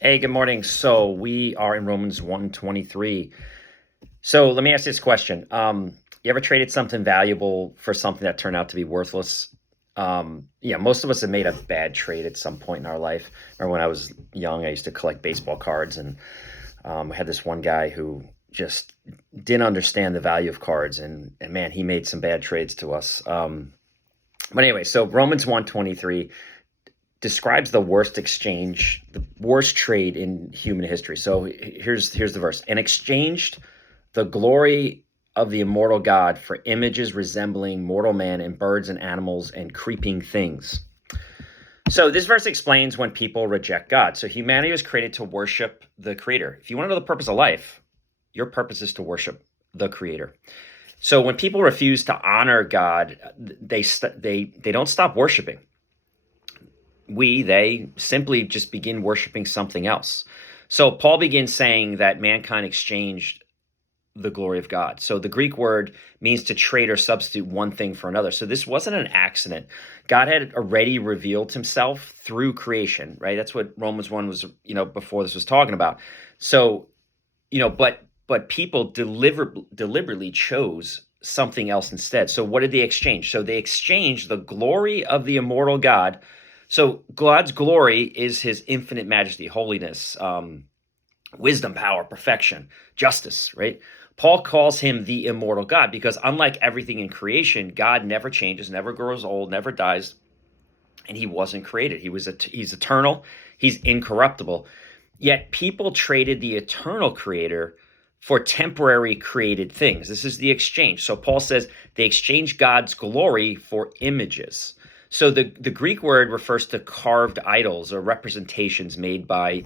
Hey, good morning. So we are in Romans 1:23. So let me ask you this question. You ever traded something valuable for something that turned out to be worthless? Yeah, most of us have made a bad trade at some point in our life. Or when I was young, I used to collect baseball cards, and we had this one guy who just didn't understand the value of cards, and man, he made some bad trades to us. But anyway, so Romans 1:23 describes the worst exchange, the worst trade in human history. So here's the verse. And exchanged the glory of the immortal God for images resembling mortal man and birds and animals and creeping things. So this verse explains when people reject God. So humanity was created to worship the creator. If you want to know the purpose of life, your purpose is to worship the creator. So when people refuse to honor God, they don't stop worshiping. They simply just begin worshiping something else. So Paul begins saying that mankind exchanged the glory of God. So the Greek word means to trade or substitute one thing for another. So this wasn't an accident. God had already revealed himself through creation, right? That's what Romans 1 was, before this was talking about. So, but people deliberately chose something else instead. So what did they exchange? So they exchanged the glory of the immortal God. So God's glory is his infinite majesty, holiness, wisdom, power, perfection, justice, right? Paul calls him the immortal God because unlike everything in creation, God never changes, never grows old, never dies, and he wasn't created. He's eternal, he's incorruptible. Yet people traded the eternal creator for temporary created things. This is the exchange. So Paul says they exchanged God's glory for images. So the Greek word refers to carved idols or representations made by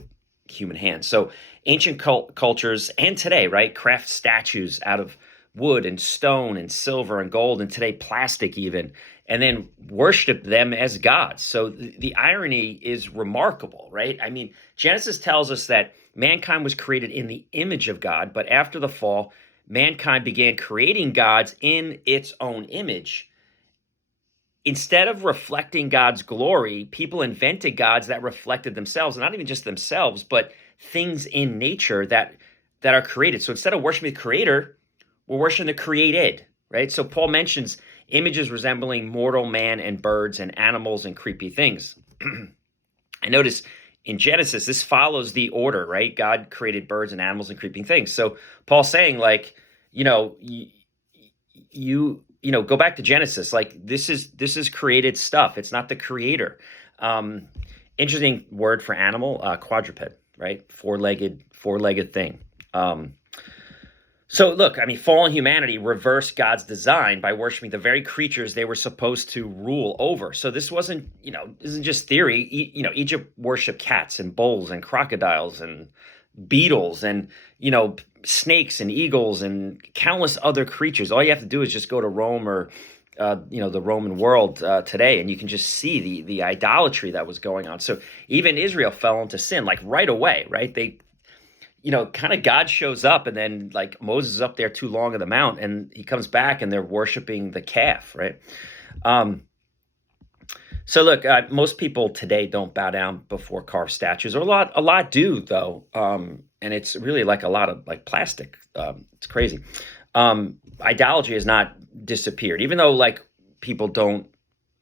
human hands. So ancient cultures and today, right, craft statues out of wood and stone and silver and gold and today plastic even, and then worship them as gods. So the irony is remarkable, right? I mean, Genesis tells us that mankind was created in the image of God, but after the fall, mankind began creating gods in its own image. Instead of reflecting God's glory, people invented gods that reflected themselves, and not even just themselves, but things in nature that are created. So instead of worshiping the creator, we're worshiping the created, right? So Paul mentions images resembling mortal man and birds and animals and creepy things. I notice in Genesis, this follows the order, right? God created birds and animals and creeping things. So Paul's saying, like, go back to Genesis. Like this is created stuff. It's not the creator. Interesting word for animal, quadruped, right? Four-legged thing. So look, I mean, fallen humanity reversed God's design by worshiping the very creatures they were supposed to rule over. So this isn't just theory. Egypt worshiped cats and bulls and crocodiles and beetles and, snakes and eagles and countless other creatures. All you have to do is just go to Rome or, the Roman world today, and you can just see the idolatry that was going on. So even Israel fell into sin, like right away, right? They, kind of God shows up, and then like Moses is up there too long on the mount, and he comes back, and they're worshiping the calf, right? So look, most people today don't bow down before carved statues, or a lot do though, and it's really like a lot of like plastic. It's crazy. Idolatry has not disappeared, even though like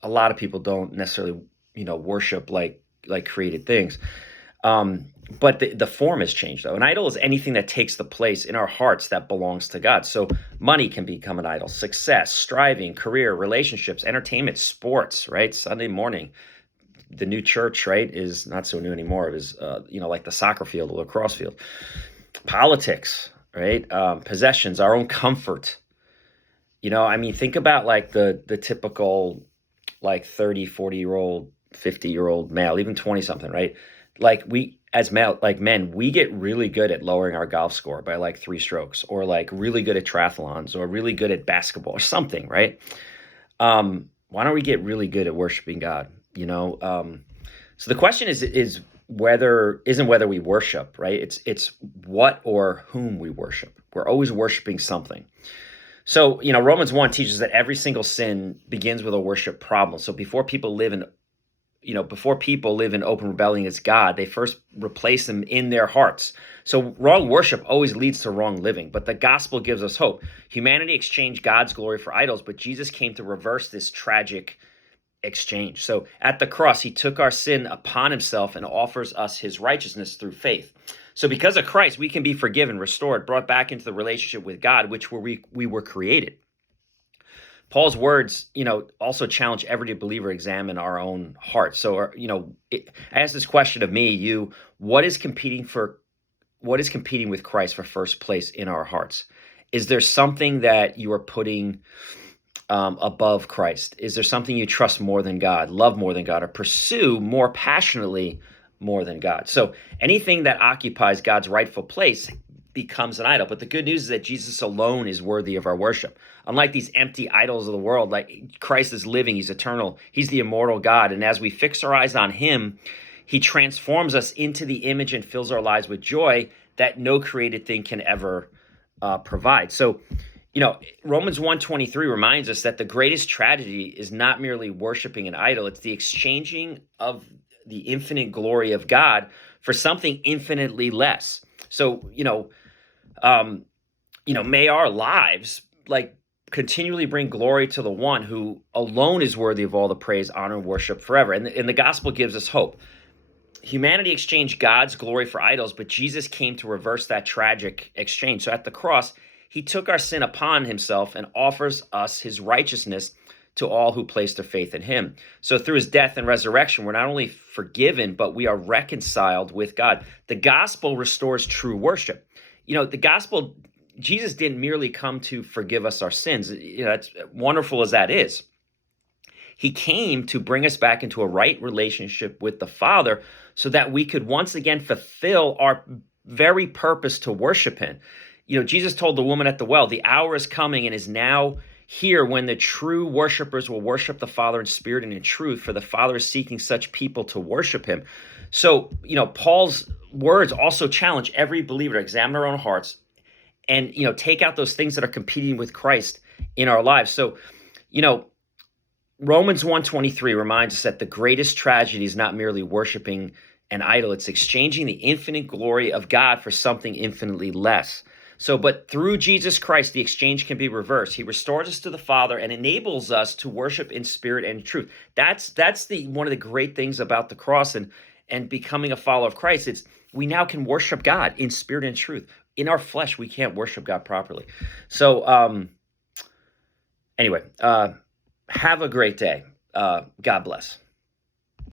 a lot of people don't necessarily worship like created things. But the form has changed, though. An idol is anything that takes the place in our hearts that belongs to God. So money can become an idol. Success, striving, career, relationships, entertainment, sports, right? Sunday morning, the new church, right, is not so new anymore. It is, like the soccer field or lacrosse field. Politics, right? Possessions, our own comfort. I mean, think about like the typical like 30, 40-year-old, 50-year-old male, even 20-something, right? Like as men, we get really good at lowering our golf score by like 3 strokes, or like really good at triathlons, or really good at basketball or something, right? Why don't we get really good at worshiping God? So the question isn't whether we worship, right? It's what or whom we worship. We're always worshiping something. So, Romans 1 teaches that every single sin begins with a worship problem. So before people live in before people live in open rebellion against God, they first replace them in their hearts. So wrong worship always leads to wrong living, but the gospel gives us hope. Humanity exchanged God's glory for idols, but Jesus came to reverse this tragic exchange. So at the cross, he took our sin upon himself and offers us his righteousness through faith. So because of Christ, we can be forgiven, restored, brought back into the relationship with God, which we were created. Paul's words, also challenge every believer to examine our own hearts. So, I ask this question of me, what is competing with Christ for first place in our hearts? Is there something that you are putting above Christ? Is there something you trust more than God, love more than God, or pursue more passionately more than God? So anything that occupies God's rightful place becomes an idol. But the good news is that Jesus alone is worthy of our worship. Unlike these empty idols of the world, like Christ is living, he's eternal, he's the immortal God. And as we fix our eyes on him, he transforms us into the image and fills our lives with joy that no created thing can ever provide. So, Romans 1:23 reminds us that the greatest tragedy is not merely worshiping an idol, it's the exchanging of the infinite glory of God for something infinitely less. So, may our lives continually bring glory to the one who alone is worthy of all the praise, honor, and worship forever. And the gospel gives us hope. Humanity exchanged God's glory for idols, but Jesus came to reverse that tragic exchange. So at the cross, he took our sin upon himself and offers us his righteousness to all who place their faith in him. So through his death and resurrection, we're not only forgiven, but we are reconciled with God. The gospel restores true worship. The gospel, Jesus didn't merely come to forgive us our sins. As wonderful as that is. He came to bring us back into a right relationship with the Father so that we could once again fulfill our very purpose to worship him. Jesus told the woman at the well, the hour is coming and is now here when the true worshipers will worship the Father in spirit and in truth, for the Father is seeking such people to worship him. So, Paul's words also challenge every believer to examine our own hearts and, take out those things that are competing with Christ in our lives. So, Romans 1:23 reminds us that the greatest tragedy is not merely worshiping an idol, it's exchanging the infinite glory of God for something infinitely less. So, but through Jesus Christ, the exchange can be reversed. He restores us to the Father and enables us to worship in spirit and in truth. That's one of the great things about the cross and becoming a follower of Christ. It's we now can worship God in spirit and truth. In our flesh, we can't worship God properly. So, anyway, have a great day. God bless.